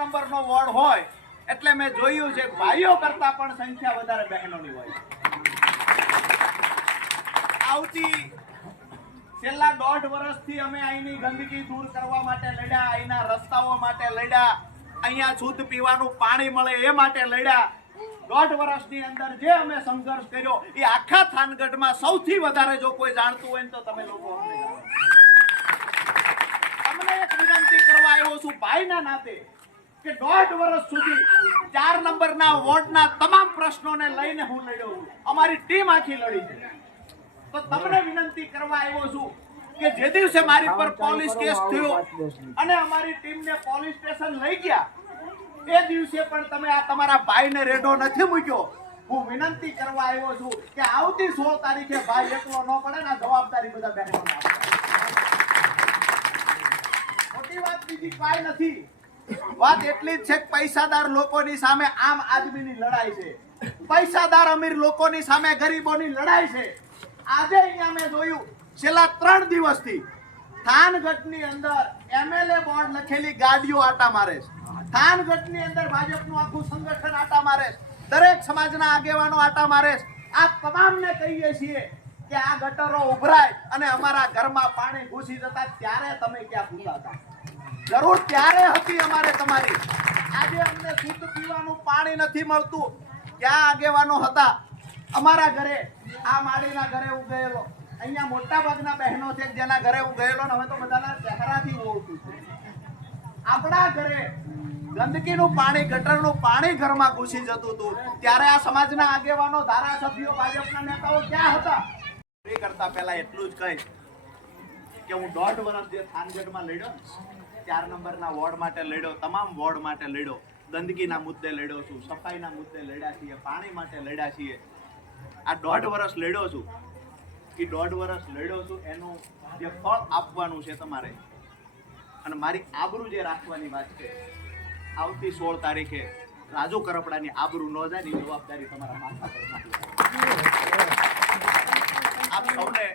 નંબરનો વોર્ડ હોય એટલે મેં જોયું છે ભાઈઓ કરતા પણ સંખ્યા વધારે બહેનોની હોય. આવતી છેલ્લા 1.5 વર્ષથી અમે અહીંની ગંદકી દૂર કરવા માટે લડ્યા, અહીંના રસ્તાઓ માટે લડ્યા, અહીંયા શુદ્ધ પીવાનું પાણી મળે એ માટે લડ્યા. 1.5 વર્ષની અંદર જે અમે સંઘર્ષ કર્યો એ આખા થાનગઢમાં સૌથી વધારે જો કોઈ જાણતું હોય તો તમે લોકો અમને જાણો. તમને એક વિનંતી કરવા આવ્યો છું ભાઈના નાતે કે 1.5 વર્ષ સુધી 4 નંબરના વોર્ડના તમામ પ્રશ્નોને લઈને હું લડ્યો છું. અમારી ટીમ આખી લડી છે. તો તમને વિનંતી કરવા આવ્યો છું કે જે દિવસે મારી પર પોલીસ કેસ થયો અને અમારી ટીમને પોલીસ સ્ટેશન લઈ ગયા એ દિવસે પણ તમે આ તમારા ભાઈને રેડો નથી મૂક્યો. હું વિનંતી કરવા આવ્યો છું કે આવતી 16 તારીખે ભાઈ એકલો ન પડે ને જવાબદારી બધા બહેનોને આપો. મોટી વાત બીજી કાંઈ નથી. વાત એટલી જ છે કે પૈસાદાર લોકોની સામે આમ આદમીની લડાઈ છે, પૈસાદાર અમીર લોકોની સામે ગરીબોની લડાઈ છે. આજે અહીંયા મેં જોયું છેલ્લા 3 દિવસથી થાનગઢની અંદર એમએલએ બોર્ડ લખેલી ગાડીઓ આટા મારે છે. થાનગઢની અંદર ભાજપનું આખું સંગઠન આટા મારે છે, દરેક સમાજના આગેવાનો આટા મારે છે. આ તમામને કહીએ છીએ કે આ ગટરો ઉભરાય અને અમારા ઘરમાં પાણી ઘૂસી જતા ત્યારે તમે ક્યાં ભૂલા હતા? જરૂર ત્યારે હતી અમારે તમારી. આજે અમને શુદ્ધ પીવાનું પાણી નથી મળતું. ક્યાં આગેવાનો હતા? અમારા ઘરે આ માળીના ઘરે હું ગયેલો, અહીંયા મોટા ભાગના બહેનો છે જેના ઘરે હું ગયેલો ને હવે તો બધાના ચહેરાથી ઓળખું છું. આપણા ઘરે ગંદકીનું પાણી, ગટરનું પાણી ઘરમાં ઘૂસી જતું હતું ત્યારે આ સમાજના આગેવાનો, ધારાસભ્યો, ભાજપના નેતાઓ ક્યાં હતા? એ કરતા પહેલા એટલું જ કહીશ કે હું 1.5 વર્ષ જે થાનગઢમાં લડ્યો, 4 નંબરના વોર્ડ માટે લડ્યો, તમામ વોર્ડ માટે લડ્યો, ગંદકીના મુદ્દે લડ્યો છું, સફાઈના મુદ્દે લડ્યા છીએ, પાણી માટે લડ્યા છીએ. આ 1.5 વર્ષ લડ્યો છું. એ 1.5 વર્ષ લડ્યો છું એનું જે ફળ આપવાનું છે તમારે, અને મારી આબરૂ જે રાખવાની વાત છે, આવતી 16 તારીખે રાજુ કરપડાની આબરૂ ન જાય ની જવાબદારી તમારા માથા પર નાખી. આપ સૌને